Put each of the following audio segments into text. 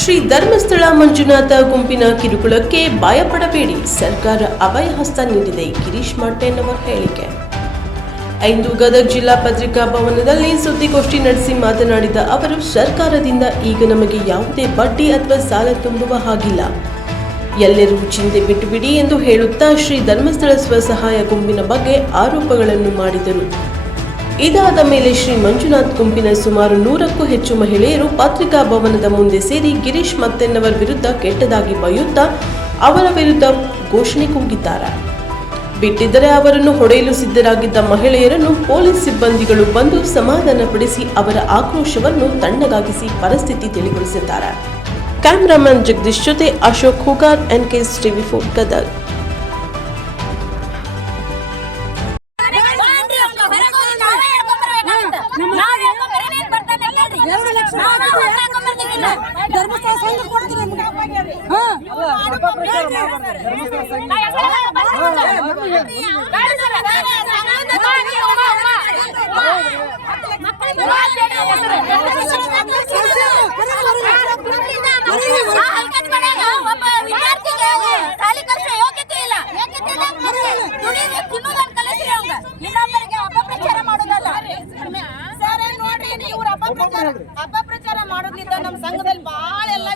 ಶ್ರೀ ಧರ್ಮಸ್ಥಳ ಮಂಜುನಾಥ ಗುಂಪಿನ ಕಿರುಕುಳಕ್ಕೆ ಭಯಪಡಬೇಡಿ. ಸರ್ಕಾರ ಅಭಯ ಹಸ್ತ ನೀಡಿದೆ. ಗಿರೀಶ್ ಮಾರ್ಟೆನ್ ಅವರ ಹೇಳಿಕೆ. ಐದು ಗದಗ ಜಿಲ್ಲಾ ಪತ್ರಿಕಾ ಭವನದಲ್ಲಿ ಸುದ್ದಿಗೋಷ್ಠಿ ನಡೆಸಿ ಮಾತನಾಡಿದ ಅವರು, ಸರ್ಕಾರದಿಂದ ಈಗ ನಮಗೆ ಯಾವುದೇ ಬಡ್ಡಿ ಅಥವಾ ಸಾಲ ತುಂಬುವ ಹಾಗಿಲ್ಲ. ಎಲ್ಲರೂ ಚಿಂತೆ ಬಿಟ್ಟುಬಿಡಿ ಎಂದು ಹೇಳುತ್ತಾ ಶ್ರೀ ಧರ್ಮಸ್ಥಳ ಸ್ವಸಹಾಯ ಗುಂಪಿನ ಬಗ್ಗೆ ಆರೋಪಗಳನ್ನು ಮಾಡಿದರು. ಇದಾದ ಮೇಲೆ ಶ್ರೀ ಮಂಜುನಾಥ್ ಗುಂಪಿನ ಸುಮಾರು ನೂರಕ್ಕೂ ಹೆಚ್ಚು ಮಹಿಳೆಯರು ಪತ್ರಿಕಾ ಭವನದ ಮುಂದೆ ಸೇರಿ ಗಿರೀಶ್ ಮತ್ತೆನ್ನವರ ವಿರುದ್ಧ ಕೆಟ್ಟದಾಗಿ ಬೈಯುತ್ತಾ ಅವರ ವಿರುದ್ಧ ಘೋಷಣೆ ಕೂಗಿದ್ದಾರೆ. ಬಿಟ್ಟಿದ್ದರೆ ಅವರನ್ನು ಹೊಡೆಯಲು ಸಿದ್ಧರಾಗಿದ್ದ ಮಹಿಳೆಯರನ್ನು ಪೊಲೀಸ್ ಸಿಬ್ಬಂದಿಗಳು ಬಂದು ಸಮಾಧಾನಪಡಿಸಿ ಅವರ ಆಕ್ರೋಶವನ್ನು ತಣ್ಣಗಾಗಿಸಿ ಪರಿಸ್ಥಿತಿ ತಿಳಿಗೊಳಿಸಿದ್ದಾರೆ. ಕ್ಯಾಮ್ರಾಮನ್ ಜಗದೀಶ್ ಜೊತೆ Ashok Hugar, N K TV four Gadag. Dharmasthala ಸಂಘ ಕೊಡ್ತೀರಿ ನಮ್ಗೆ. ಹಾ. ಒಬ್ಬ ವಿದ್ಯಾರ್ಥಿಗೆ ಶಾಲೆ ಕಲಿಸೋ ಯೋಗ್ಯತೆ ಇಲ್ಲ ಯೋಗ್ಯತೆ ಇಲ್ಲ ದುಡಿದು ತಿನ್ನೋದನ್ನ ಕಲಿಸ್ರಿ ಅವಂಗ ಇನ್ನೊಬ್ಬರಿಗೆ ಅಪಪ್ರಚಾರ ಮಾಡೋದಲ್ಲ ಸರ್ ನೋಡ್ರಿ ಇವ್ರ ಅಪಪ್ರಚಾರ ಅಪಪ್ರಚಾರ ಮಾಡೋದ್ರಿಂದ ನಮ್ ಸಂಘದಲ್ಲಿ ಬಾಳ ಎಲ್ಲಾ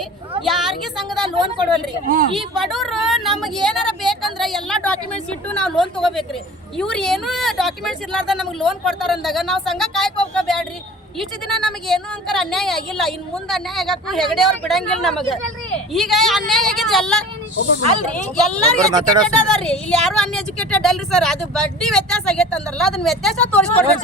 ವ್ಯತ್ಯಾಸ ಯಾರಿಗೆ ಸಂಘದ ಸಂಘದಲ್ಲಿ ಲೋನ್ ಕೊಡೋಲ್ರಿ. ಈ ಬಡವರು ನಮ್ಗೆ ಏನಾರ ಬೇಕಂದ್ರ ಎಲ್ಲಾ ಡಾಕ್ಯುಮೆಂಟ್ಸ್ ಇಟ್ಟು ನಾವು ಲೋನ್ ತಗೋಬೇಕ್ರಿ. ಇವ್ರು ಏನು ಡಾಕ್ಯುಮೆಂಟ್ಸ್ ಇರ್ಲಾರ್ದ ನಮ್ಗೆ ಲೋನ್ ಕೊಡ್ತಾರ ಅಂದಾಗ ನಾವು ಸಂಘ ಕಾಯ್ಕೋಬೇಕ ಬ್ಯಾಡ್ರಿ ಇಷ್ಟು ದಿನ ನಮಗೆ ಏನು ಅಂಕರ ಅನ್ಯಾಯ ಆಗಿಲ್ಲ. ಇನ್ ಮುಂದೆ ಅನ್ಯಾಯ ಆಗಕ್ಕೂ ಹೆಗಡೆ ಅವ್ರು ಬಿಡಂಗಿಲ್ಲ ನಮಗ. ಈಗ ಅನ್ಯಾಯ ಆಗಿದ್ರೆ ಎಲ್ಲ ಅಲ್ರಿ ಎಲ್ಲರೂ ಎಜುಕೇಟೆಡ್ ಅದಾರ್ರಿ. ಇಲ್ಲಿ ಯಾರು ಅನ್ಎಜುಕೇಟೆಡ್ ಅಲ್ರಿ ಸರ್ ಅದು ಬಡ್ಡಿ ವ್ಯತ್ಯಾಸ ಆಗೈತೆ ಅಂದ್ರಲ್ಲ ಅದನ್ನ ವ್ಯತ್ಯಾಸ ತೋರಿಸ್ಕೊಡ್ಬೇಕು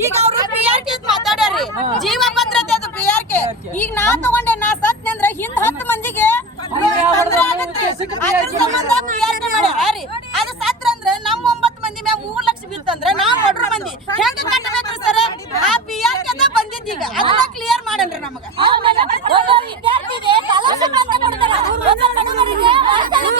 ಈಗ ಅವ್ರು ಪಿ ಆರ್ ಟಿ ಮಾತಾಡ್ರಿ ಜೀವ ಭದ್ರತೆ ಅದು ಪಿ ಆರ್ ಕೆ ಈಗ ನಾ ತಗೊಂಡೆ ನಾ ಸತ್ನೆ ಅಂದ್ರೆ ಹಿಂದ್ ಹತ್ತು ಮಂದಿಗೆ ತೊಂದ್ರೆ ಆಗತ್ತೆ. ಅದ್ರ ಸಂಬಂಧ PRK ಮಾಡ್ಯಾರ್ರಿ. ಅದು ಸತ್ರ ಅಂದ್ರೆ ನಮ್ ಒಂಬತ್ತು ಮಂದಿ ಮ್ಯಾಗ ಮೂರ್ ಲಕ್ಷ ಬಿತ್ತಂದ್ರ ನಾವ್ ಹೊಡ್ರ ಮಂದಿ ಹೆಂಗ ಕಟ್ಟಬೇಕ್ರಿ ಸರ್ ಆ ಪಿ ಆರ್ ಕೆ ಬಂದಿದ್ದೀಗ ಅದನ್ನ ಕ್ಲಿಯರ್ ಮಾಡನ್ರಿ ನಮಗ ಒಬ್ಬ ವಿದ್ಯಾರ್ಥಿಗೆ scholarship ಅಂತ ಕೊಡ್ತಾರೆ. ಒಬ್ಬ ಬಡವರಿಗೆ ವಾತ್ಸಲ್ಯ ಶಿಕ್ಷಣ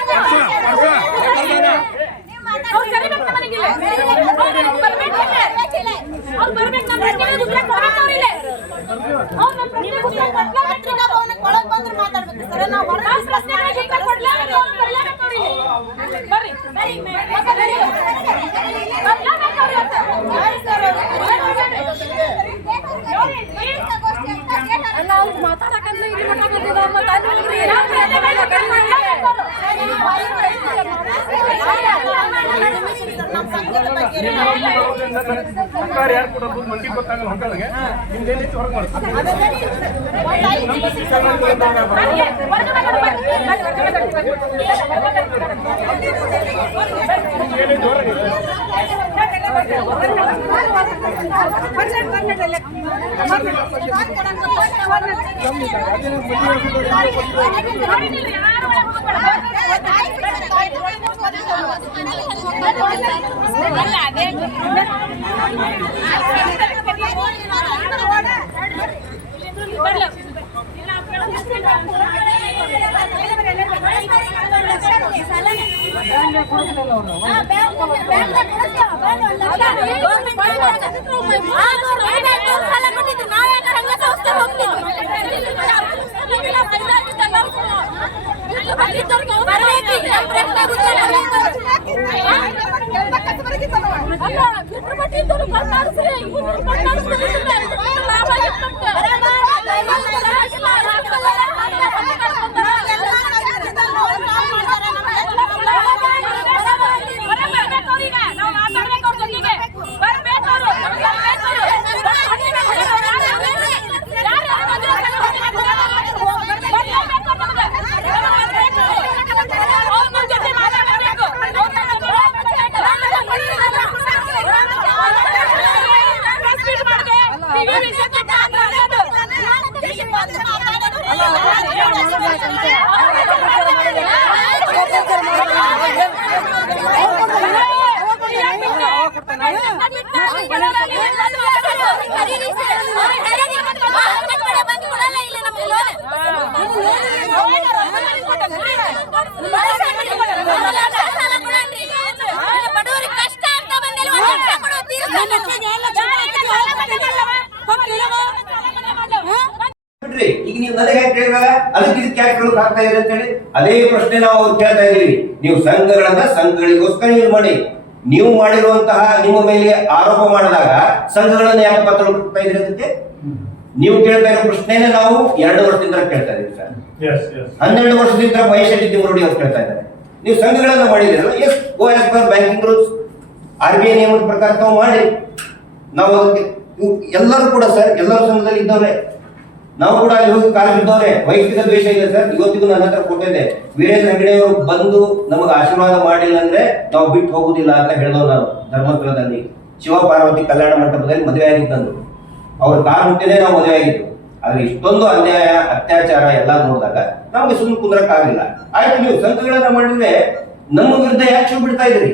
ಪತ್ರಿಕಾ ಭವನಕ್ಕೆ ಒಳಗ್ ಬಂದ್ರೆ ಮಾತಾಡ್ಬೇಕು ಸರ್ ನಾವು ಇಲ್ಲಿ ಪ್ರಶ್ನೆ ಸರ್ಕಾರ ಯಾರು ಕೊಡೋದು ಮಂಡಿ ಗೊತ್ತಾಗಲ್ಲ ನಿಮ್ದೇನೈತಿ ಹೊರಗೆ ಮಾಡ್ತಾರೆ ಏನೈತಿ ಹೊರಗೆ ಮಾತಾಡಬೇಕು ಕರೀರಿ ಸರ್. ಅವ್ರು ಕರೀರಿ. ಮಾರ್ಕೆಟ್ ಕಡೆ ಬಂದು ಕೊಡಲ್ಲ ಇಲ್ಲ ನಮ್ಗೆ ಲೋನ್. ಸಾಲ ಕೊಡಣ್ರಿ. ಇಲ್ಲಿ ಬಡವ್ರಿಗೆ ಕಷ್ಟ ಅಂತ ಬಂದಿಲ್ಲ, ಒಂದ್ ಲಕ್ಷ ಕೊಡು, ಬಿಡ್ರಿ ಈಗ ನೀವು ನನಗೆ ಯಾಕೆ ಕೇಳಿದ್ರಲ್ಲ ಅದಕ್ಕೆ ಇದಕ್ಕೆ ಯಾಕೆ ಕೇಳೋಕೆ ಆಗ್ತಾ ಇದೆ ಅಂತ ಹೇಳಿ ಅದೇ ಪ್ರಶ್ನೆ ನಾವು ಅವ್ರು ಕೇಳ್ತಾ ಇದೀವಿ ನೀವು ಸಂಘಗಳನ್ನ ಸಂಘಗಳಿಗೋಸ್ಕರ ಯೂಸ್ ಮಾಡಿ. ನೀವು ಮಾಡಿರುವಂತಹ ನಿಮ್ಮ ಮೇಲೆ ಆರೋಪ ಮಾಡಿದಾಗ ಸಂಘಗಳನ್ನ ಯಾಕೆ ಪತ್ರ ಹುಡುಕ್ತಾ ಇದ್ರಿ ಅದಕ್ಕೆ? ನೀವು ಕೇಳ್ತಾ ಇರೋ ಪ್ರಶ್ನೆನೇ ನಾವು ಎರಡು ವರ್ಷದಿಂದ ಕೇಳ್ತಾ ಇದೀವಿ ಸರ್. ಹನ್ನೆರಡು ವರ್ಷದಿಂದ ಮಹೇಶ್ ತಿಮ್ಮರಡಿ ಅವ್ರು ಕೇಳ್ತಾ ಇದ್ದಾರೆ. ನೀವು ಸಂಘಗಳನ್ನ ಮಾಡಿದಿರಲ್ಲ yes go as per banking rules R B I ನಿಯಮದ ಪ್ರಕಾರ ತಾವು ಮಾಡಿ. ನಾವು ಅದಕ್ಕೆ ಎಲ್ಲರೂ ಕೂಡ ಸರ್ ಎಲ್ಲರೂ ಸಂಘದಲ್ಲಿ ಇದ್ದವ್ರೆ. ನಾವು ಕೂಡ ಅಲ್ಲಿ ಹೋಗಿ ವೈಯಕ್ತಿಕ ದ್ವೇಷ ಇಲ್ಲ ಸರ್. ಇವತ್ತಿಗೂ ನನ್ನ ಹತ್ರ ಕೊಟ್ಟಿದ್ದೆ ವೀರೇಂದ್ರ ಹೆಗಡೆ ಅವರು ಬಂದು ನಮಗೆ ಆಶೀರ್ವಾದ ಮಾಡಿಲ್ಲ ಅಂದ್ರೆ ನಾವು ಬಿಟ್ಟು ಹೋಗುದಿಲ್ಲ ಅಂತ ಹೇಳಿದವ್ ನಾನು ಧರ್ಮಸ್ಥಳದಲ್ಲಿ. ಶಿವ ಪಾರ್ವತಿ ಕಲ್ಯಾಣ ಮಂಟಪದಲ್ಲಿ ಮದುವೆ ಆಗಿದ್ದಂದು. ಅವ್ರ ಕಾರ್ ಮುಟ್ಟಿನೇ ನಾವು ಮದುವೆ ಆಗಿದ್ದು. ಆದ್ರೆ ಇಷ್ಟೊಂದು ಅನ್ಯಾಯ, ಅತ್ಯಾಚಾರ ಎಲ್ಲ ನೋಡಿದಾಗ ನಮಗೆ ಸುಮ್ಮನೆ ಕುಂದ್ರಕ್ಕಾಗಲಿಲ್ಲ. ಆಯ್ತು ನೀವು ಸಂಘಗಳನ್ನ ಮಾಡಿದ್ರೆ ನಮ್ಮ ವಿರುದ್ಧ ಯಾಕೆ ಬಿಡ್ತಾ ಇದ್ರಿ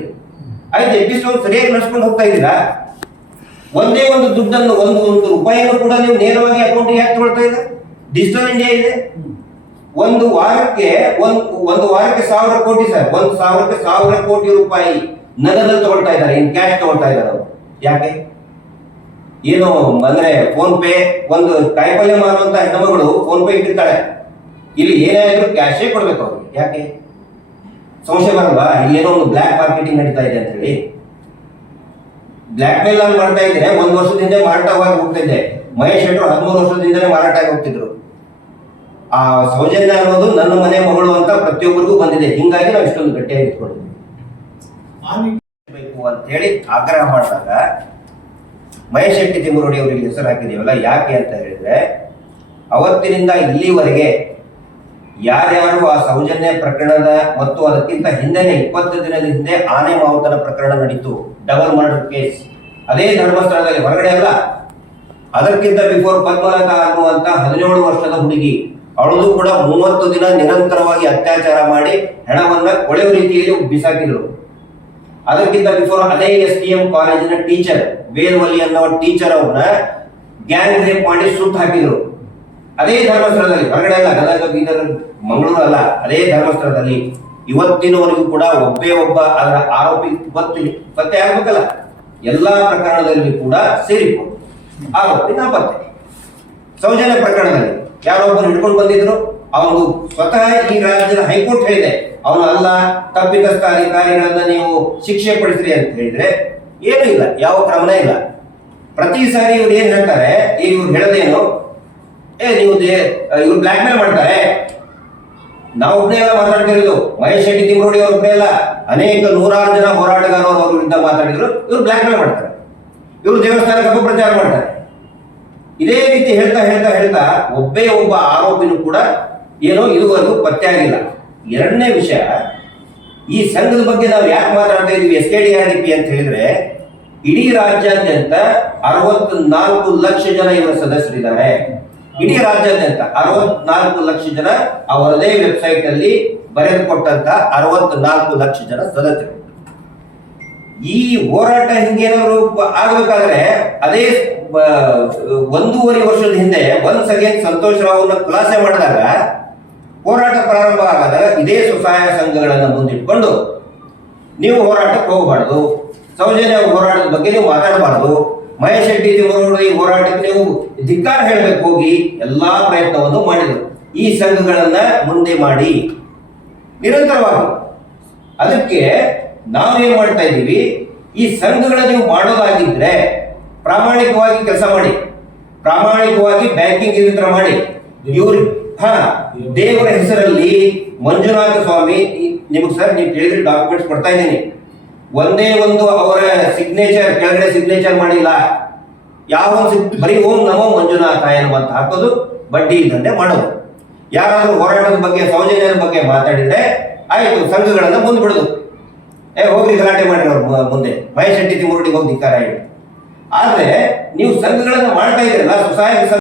ಆಯ್ತು ಎಪಿಸೋಡ್ ಸರಿಯಾಗಿ ನಡ್ಸ್ಕೊಂಡು ಹೋಗ್ತಾ ಇದ್ದೀರಾ? ಒಂದೇ ಒಂದು ದುಡ್ಡನ್ನು ಒಂದು ಒಂದು ರೂಪಾಯಿಯನ್ನು ಕೂಡ ನೀವು ನೇರವಾಗಿ ಅಕೌಂಟಿಗೆ ಯಾಕೆ ತಗೊಳ್ತಾ ಇಲ್ಲ? ಡಿಜಿಟಲ್ ಇಂಡಿಯಾ ಇದೆ. ಒಂದು ವಾರಕ್ಕೆ ಒಂದು ಒಂದು ವಾರಕ್ಕೆ ಸಾವಿರ ಕೋಟಿ ಸರ್, ಒಂದು ಸಾವಿರಕ್ಕೆ ಸಾವಿರ ಕೋಟಿ ರೂಪಾಯಿ ನಗದಲ್ಲಿ ತಗೊಳ್ತಾ ಇದ್ದಾರೆ, ಇನ್ ಕ್ಯಾಶ್ ತಗೊಳ್ತಾ ಇದ್ದಾರೆ ಅವರು. ಯಾಕೆ? ಏನು ಅಂದ್ರೆ ಫೋನ್ ಪೇ ಒಂದು ಕಾಯಿಪಲ್ಯ ಮಾರುವಂತ ಹೆಣ್ಣುಮಗಳು ಫೋನ್ ಪೇ ಇಟ್ಟಿರ್ತಾಳೆ. ಇಲ್ಲಿ ಏನೇ ಆದ್ರೂ ಕ್ಯಾಶೇ ಕೊಡ್ಬೇಕು ಅವ್ರಿಗೆ. ಯಾಕೆ? ಸಂಶಯ ಬರಲ್ವಾ? ಏನೋ ಒಂದು ಬ್ಲ್ಯಾಕ್ ಮಾರ್ಕೆಟಿಂಗ್ ನಡೀತಾ ಇದೆ ಅಂತ ಹೇಳಿ ಬ್ಲ್ಯಾಕ್ ಮೇಲ್ ಅಲ್ಲಿ ಮಾಡ್ತಾ ಇದ್ರೆ ಒಂದ್ ವರ್ಷದಿಂದ ಮಾರಾಟವಾಗಿ ಹೋಗ್ತಿದ್ದೆ ಮಹೇಶ್ ಶೆಟ್ಟರು ಹದಿಮೂರು ವರ್ಷದಿಂದಲೇ ಮಾರಾಟ ಆಗಿ ಆ ಸೌಜನ್ಯ ಅನ್ನೋದು ನನ್ನ ಮನೆ ಮಗಳು ಅಂತ ಪ್ರತಿಯೊಬ್ಬರಿಗೂ ಬಂದಿದೆ. ಹಿಂಗಾಗಿ ನಾವು ಇಷ್ಟೊಂದು ಗಟ್ಟಿಯಾಗಿ ಇಟ್ಕೊಂಡಿದ್ವಿ ಬೇಕು ಅಂತ ಹೇಳಿ ಆಗ್ರಹ ಮಾಡಿದಾಗ ಮಹೇಶ್ ಶೆಟ್ಟಿ ತಿಮ್ಮರೋಡಿ ಅವರಿಗೆ ಹೆಸರು ಹಾಕಿದೀವಲ್ಲ ಯಾಕೆ ಅಂತ ಹೇಳಿದ್ರೆ ಅವತ್ತಿನಿಂದ ಇಲ್ಲಿವರೆಗೆ ಯಾರ್ಯಾರು ಆ ಸೌಜನ್ಯ ಪ್ರಕರಣದ ಮತ್ತು ಅದಕ್ಕಿಂತ ಹಿಂದೆನೆ ಇಪ್ಪತ್ತು ದಿನದ ಹಿಂದೆ ಆನೆ ಮಾವುತನ ಪ್ರಕರಣ ನಡೀತು. ಡಬಲ್ ಮರ್ಡರ್ ಕೇಸ್ ಅದೇ ಧರ್ಮಸ್ಥಳದಲ್ಲಿ ಹೊರಗಡೆ ಅಲ್ಲ. ಅದಕ್ಕಿಂತ ಬಿಫೋರ್ ಪದ್ಮಲತಾ ಅನ್ನುವಂತ ಹದಿನೇಳು ವರ್ಷದ ಹುಡುಗಿ. ಅವಳದು ಕೂಡ ಮೂವತ್ತು ದಿನ ನಿರಂತರವಾಗಿ ಅತ್ಯಾಚಾರ ಮಾಡಿ ಹೆಣವನ್ನ ಕೊಳೆಯುವ ರೀತಿಯಲ್ಲಿ ಬಿಸಾಕಿದ್ರು. ಅದಕ್ಕಿಂತ ಬಿಫೋರ್ ಅದೇ ಎಸ್ ಟಿ ಎಂ ಕಾಲೇಜಿನ ಟೀಚರ್ ವೇರ್ವಲಿ ಅನ್ನೋ ಟೀಚರ್ ಅವ್ರನ್ನ ಗ್ಯಾಂಗ್ ರೇಪ್ ಮಾಡಿ ಸುಟ್ಟು ಹಾಕಿದ್ರು. ಅದೇ ಧರ್ಮಸ್ಥಳದಲ್ಲಿ, ಹೊರಗಡೆ ಅಲ್ಲ, ಗದಗ, ಬೀದರ್, ಮಂಗಳೂರು ಅಲ್ಲ, ಅದೇ ಧರ್ಮಸ್ಥಳದಲ್ಲಿ. ಇವತ್ತಿನವರೆಗೂ ಕೂಡ ಒಬ್ಬೇ ಒಬ್ಬ ಅದರ ಆರೋಪಿ ಪತ್ತೆ ಪತ್ತೆ ಆಗ್ಬೇಕಲ್ಲ? ಎಲ್ಲಾ ಪ್ರಕರಣದಲ್ಲಿ ಕೂಡ ಸೇರಿಕೊಂಡು ಆರೋಪಿ ನಾಪತ್ತೆ ಸೌಜನ್ಯ ಪ್ರಕರಣದಲ್ಲಿ ಯಾರೊಬ್ಬರು ಹಿಡ್ಕೊಂಡು ಬಂದಿದ್ರು. ಅವನು ಸ್ವತಃ ಈ ರಾಜ್ಯದ ಹೈಕೋರ್ಟ್ ಹೇಳಿದೆ. ಅವನು ಅಲ್ಲ ತಪ್ಪಿತಸ್ಥ ಅಧಿಕಾರಿಗಳನ್ನ ನೀವು ಶಿಕ್ಷೆ ಪಡಿಸ್ರಿ ಅಂತ ಹೇಳಿದ್ರೆ ಏನೂ ಇಲ್ಲ, ಯಾವ ಕ್ರಮನೇ ಇಲ್ಲ. ಪ್ರತಿ ಸಾರಿ ಇವ್ರು ಏನ್ ಹೇಳ್ತಾರೆ ಇವ್ರು ಹೇಳದೇನು, ಏ, ನೀವು ಇವ್ರು ಬ್ಲಾಕ್ ಮೇಲ್ ಮಾಡ್ತಾರೆ ನಾವು ಒಬ್ಬನೇ ಎಲ್ಲ ಮಾತಾಡ್ತಿರೋದು. ಮಹೇಶ್ ಶೆಟ್ಟಿ ತಿಮ್ಮರೋಡಿ ಅವ್ರ ಒಬ್ಬನೇ ಅಲ್ಲ. ಅನೇಕ ನೂರಾರು ಜನ ಹೋರಾಟಗಾರರು ಅವ್ರ ವಿರುದ್ಧ ಮಾತಾಡಿದ್ರು. ಇವ್ರು ಬ್ಲಾಕ್ ಮೇಲ್ ಮಾಡ್ತಾರೆ. ಇವರು ದೇವಸ್ಥಾನಕ್ಕೆ ಪ್ರಚಾರ ಮಾಡ್ತಾರೆ. ಇದೇ ರೀತಿ ಹೇಳ್ತಾ ಹೇಳ್ತಾ ಹೇಳ್ತಾ ಒಬ್ಬೇ ಒಬ್ಬ ಆರೋಪಿನೂ ಕೂಡ ಏನೋ ಇದುವರೆಗೂ ಪತ್ತೆ ಆಗಿಲ್ಲ. ಎರಡನೇ ವಿಷಯ, ಈ ಸಂಘದ ಬಗ್ಗೆ ನಾವು ಯಾಕೆ ಮಾತಾಡ್ತಾ ಇದೀವಿ? ಎಸ್ ಕೆ ಡಿ ಆರ್ ಅಂತ ಹೇಳಿದ್ರೆ ಇಡೀ ರಾಜ್ಯಾದ್ಯಂತ ಅರವತ್ನಾಲ್ಕು ಲಕ್ಷ ಜನ ಇವರ ಸದಸ್ಯರಿದ್ದಾರೆ. ಇಡೀ ರಾಜ್ಯಾದ್ಯಂತ ಅರವತ್ನಾಲ್ಕು ಲಕ್ಷ ಜನ ಅವರದೇ ವೆಬ್ಸೈಟ್ ಅಲ್ಲಿ ಬರೆದುಕೊಟ್ಟಂತ ಅರವತ್ನಾಲ್ಕು ಲಕ್ಷ ಜನ ಸದಸ್ಯರು. ಈ ಹೋರಾಟ ಹಿಂಗೇನಾದ್ರು ಆಗ್ಬೇಕಾದ್ರೆ ಅದೇ ಒಂದೂವರೆ ವರ್ಷದ ಹಿಂದೆ ಒನ್ಸ್ ಅಗೇನ್ ಸಂತೋಷ್ ರಾವ್ನ ಖುಲಾಸೆ ಮಾಡಿದಾಗ ಹೋರಾಟ ಪ್ರಾರಂಭ ಆಗಾದಾಗ ಇದೇ ಸ್ವಸಹಾಯ ಸಂಘಗಳನ್ನು ಮುಂದಿಟ್ಕೊಂಡು ನೀವು ಹೋರಾಟಕ್ಕೆ ಹೋಗಬಾರ್ದು. ಸೌಜನ್ಯ ಹೋರಾಟದ ಬಗ್ಗೆ ನೀವು ಮಾತಾಡಬಾರ್ದು. ಮಹೇಶ್ ಶೆಟ್ಟಿ ದೇವರು ಈ ಹೋರಾಟಕ್ಕೆ ನೀವು ಧಿಕ್ಕಾರ ಹೇಳಬೇಕು, ಹೋಗಿ ಎಲ್ಲಾ ಪ್ರಯತ್ನವನ್ನು ಮಾಡಿದರು. ಈ ಸಂಘಗಳನ್ನ ಮುಂದೆ ಮಾಡಿ. ನಿರಂತರವಾಗಿ. ಅದಕ್ಕೆ ನಾವೇನ್ ಮಾಡ್ತಾ ಇದ್ದೀವಿ? ಈ ಸಂಘಗಳ ನೀವು ಮಾಡೋದಾಗಿದ್ರೆ ಪ್ರಾಮಾಣಿಕವಾಗಿ ಕೆಲಸ ಮಾಡಿ. ಪ್ರಾಮಾಣಿಕವಾಗಿ ಬ್ಯಾಂಕಿಂಗ್ ಇದ್ರ ಮಾಡಿ. ಇವ್ರು ಹಾ, ದೇವರ ಹೆಸರಲ್ಲಿ ಮಂಜುನಾಥ ಸ್ವಾಮಿ ನಿಮಗೆ ಸರ್, ನೀವು ಕೇಳಿದ್ರೆ ಡಾಕ್ಯುಮೆಂಟ್ಸ್ ಕೊಡ್ತಾ ಇದ್ದೀನಿ. ಒಂದೇ ಒಂದು ಅವರ ಸಿಗ್ನೇಚರ್ ಕೆಳಗಡೆ ಸಿಗ್ನೇಚರ್ ಮಾಡಿಲ್ಲ. ಯಾವ ಒಂದು ಬರೀ ಓಂ ನಮೋ ಮಂಜುನಾಥ ಎನ್ನುವಂತ ಹಾಕೋದು ಬಡ್ಡಿ ಇದ್ದಂತೆ ಮಾಡೋದು. ಯಾರಾದರೂ ಹೋರಾಟದ ಬಗ್ಗೆ, ಸೌಜನ್ಯದ ಬಗ್ಗೆ ಮಾತಾಡಿದ್ರೆ ಆಯಿತು, ಸಂಘಗಳನ್ನ ಮುಂದೆ ಬಿಡೋದು. ಏ ಹೋಗಿ ಗಲಾಟೆ ಮಾಡಿರ ಮುಂದೆ. ಮಹೇಶ್ ಶೆಟ್ಟಿ ತಿಮ್ಮುರುಡಿಗೆ ಹೋಗಿ ಧಿಕ್ಕಾರ ಹೇಳಿ ಆದ್ರೆ, ನೀವು ಸಂಘಗಳನ್ನು ಮಾಡ್ತಾ ಇದ್ರಲ್ಲ ಸ್ವಸಹಾಯ ಸಂಘ